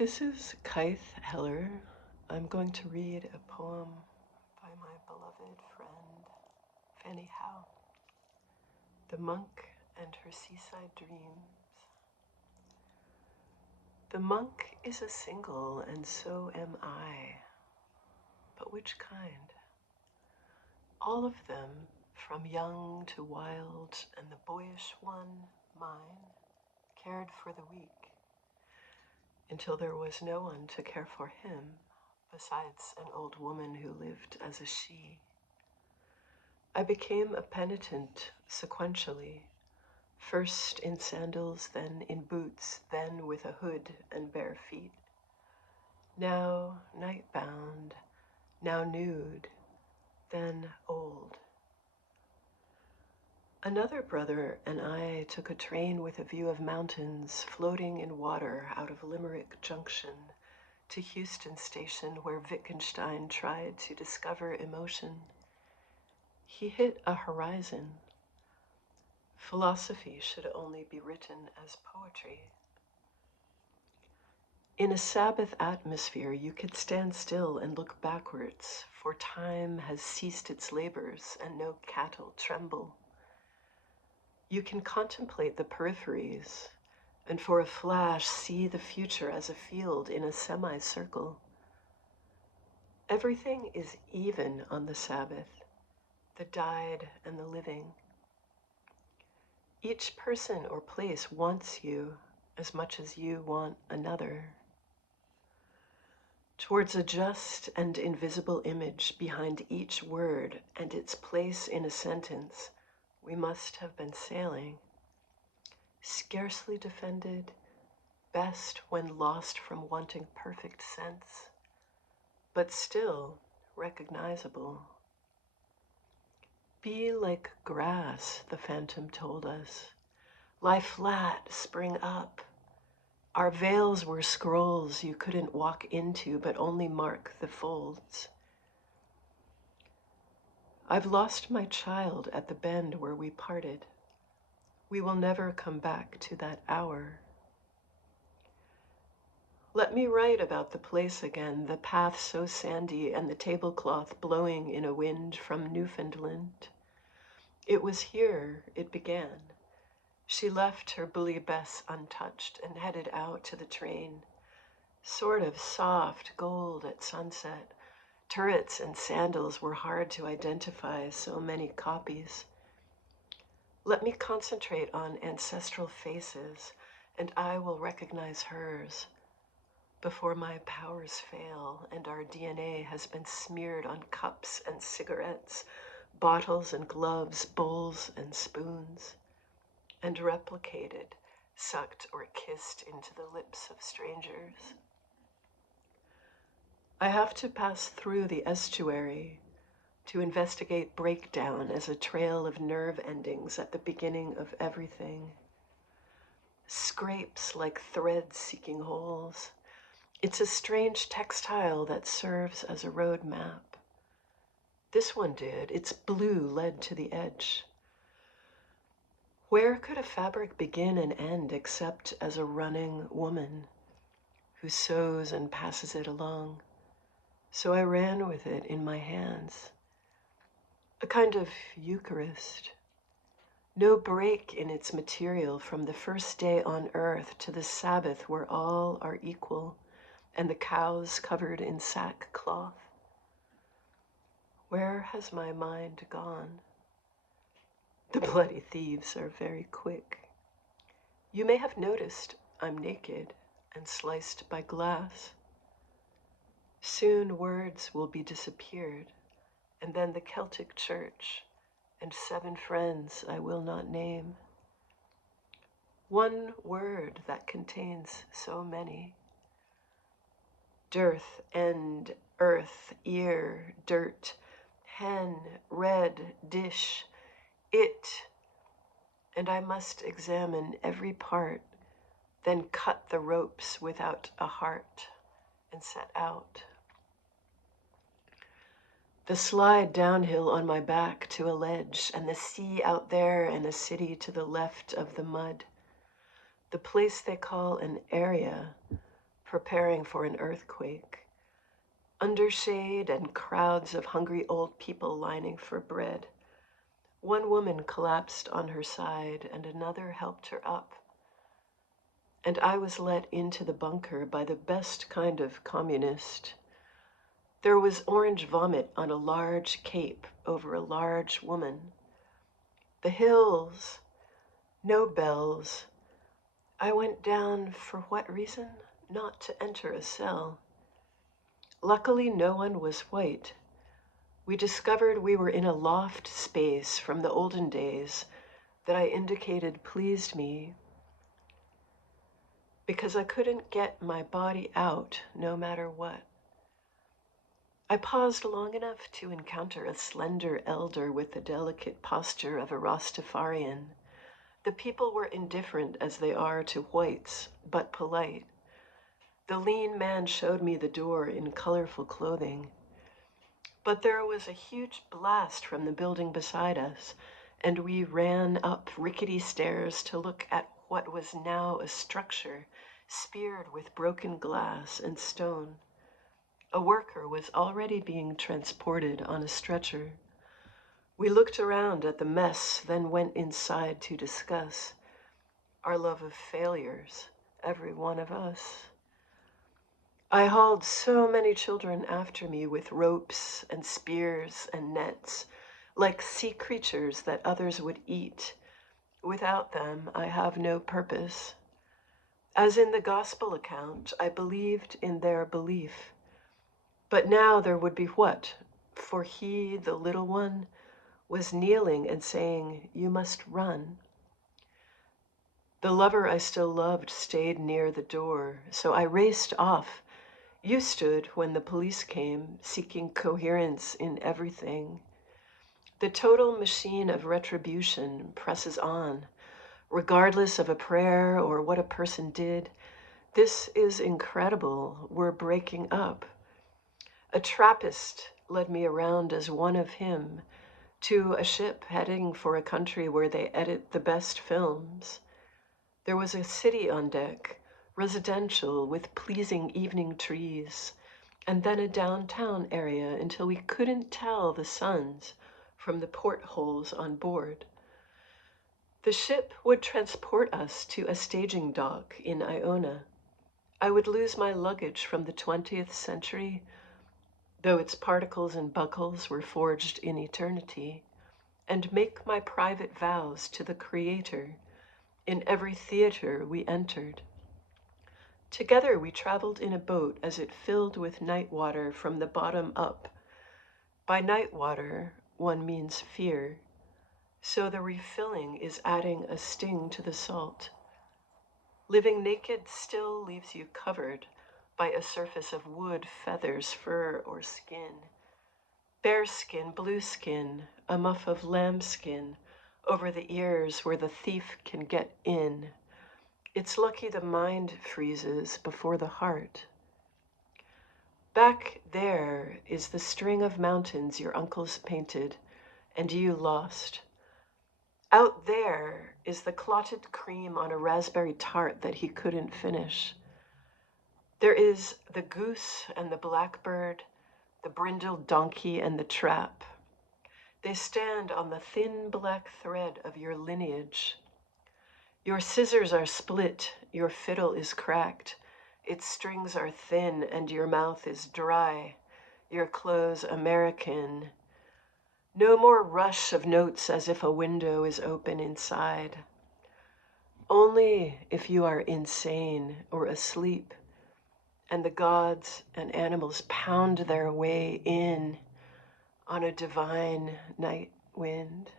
This is Kythe Heller. I'm going to read a poem by my beloved friend, Fanny Howe, The Monk and Her Seaside Dreams. The monk is a single, and so am I. But which kind? All of them, from young to wild, and the boyish one, mine, cared for the weak, until there was no one to care for him, besides an old woman who lived as a she. I became a penitent sequentially, first in sandals, then in boots, then with a hood and bare feet. Now night-bound, now nude, then old. Another brother and I took a train with a view of mountains floating in water out of Limerick Junction to Houston Station, where Wittgenstein tried to discover emotion. He hit a horizon. Philosophy should only be written as poetry. In a Sabbath atmosphere, you could stand still and look backwards, for time has ceased its labors and no cattle tremble. You can contemplate the peripheries, and for a flash see the future as a field in a semicircle. Everything is even on the Sabbath, the died and the living. Each person or place wants you as much as you want another. Towards a just and invisible image behind each word and its place in a sentence, we must have been sailing. Scarcely defended, best when lost from wanting perfect sense, but still recognizable. Be like grass, the phantom told us. Lie flat, spring up. Our veils were scrolls you couldn't walk into, but only mark the folds. I've lost my child at the bend where we parted. We will never come back to that hour. Let me write about the place again, the path so sandy and the tablecloth blowing in a wind from Newfoundland. It was here it began. She left her bouillabaisse untouched and headed out to the train. Sort of soft gold at sunset. Turrets and sandals were hard to identify, so many copies. Let me concentrate on ancestral faces, and I will recognize hers before my powers fail and our DNA has been smeared on cups and cigarettes, bottles and gloves, bowls and spoons, and replicated, sucked or kissed into the lips of strangers. I have to pass through the estuary to investigate breakdown as a trail of nerve endings at the beginning of everything. Scrapes like threads seeking holes. It's a strange textile that serves as a road map. This one did. Its blue led to the edge. Where could a fabric begin and end except as a running woman who sews and passes it along? So I ran with it in my hands. A kind of Eucharist. No break in its material from the first day on earth to the Sabbath where all are equal and the cows covered in sackcloth. Where has my mind gone? The bloody thieves are very quick. You may have noticed I'm naked and sliced by glass. Soon words will be disappeared, and then the Celtic Church and 7 friends I will not name. One word that contains so many. Dearth, end, earth, ear, dirt, hen, red, dish, it, and I must examine every part, then cut the ropes without a heart and set out. The slide downhill on my back to a ledge, and the sea out there and a city to the left of the mud. The place they call an area, preparing for an earthquake. Undershade and crowds of hungry old people lining for bread. One woman collapsed on her side and another helped her up. And I was let into the bunker by the best kind of communist. There was orange vomit on a large cape over a large woman. The hills, no bells. I went down for what reason? Not to enter a cell. Luckily, no one was white. We discovered we were in a loft space from the olden days that I indicated pleased me because I couldn't get my body out no matter what. I paused long enough to encounter a slender elder with the delicate posture of a Rastafarian. The people were indifferent as they are to whites, but polite. The lean man showed me the door in colorful clothing. But there was a huge blast from the building beside us, and we ran up rickety stairs to look at what was now a structure speared with broken glass and stone. A worker was already being transported on a stretcher. We looked around at the mess, then went inside to discuss our love of failures, every one of us. I hauled so many children after me with ropes and spears and nets, like sea creatures that others would eat. Without them, I have no purpose. As in the gospel account, I believed in their belief. But now there would be what? For he, the little one, was kneeling and saying, "You must run." The lover I still loved stayed near the door, so I raced off. You stood when the police came, seeking coherence in everything. The total machine of retribution presses on, regardless of a prayer or what a person did. This is incredible. We're breaking up. A Trappist led me around as one of him to a ship heading for a country where they edit the best films. There was a city on deck, residential with pleasing evening trees, and then a downtown area until we couldn't tell the suns from the portholes on board. The ship would transport us to a staging dock in Iona. I would lose my luggage from the 20th century, though its particles and buckles were forged in eternity, and make my private vows to the Creator in every theater we entered. Together we traveled in a boat as it filled with night water from the bottom up. By night water, one means fear, so the refilling is adding a sting to the salt. Living naked still leaves you covered by a surface of wood, feathers, fur, or skin. Bearskin, blueskin, a muff of lambskin over the ears where the thief can get in. It's lucky the mind freezes before the heart. Back there is the string of mountains your uncles painted and you lost. Out there is the clotted cream on a raspberry tart that he couldn't finish. There is the goose and the blackbird, the brindled donkey and the trap. They stand on the thin black thread of your lineage. Your scissors are split, your fiddle is cracked, its strings are thin and your mouth is dry, your clothes American. No more rush of notes as if a window is open inside. Only if you are insane or asleep, and the gods and animals pound their way in on a divine night wind.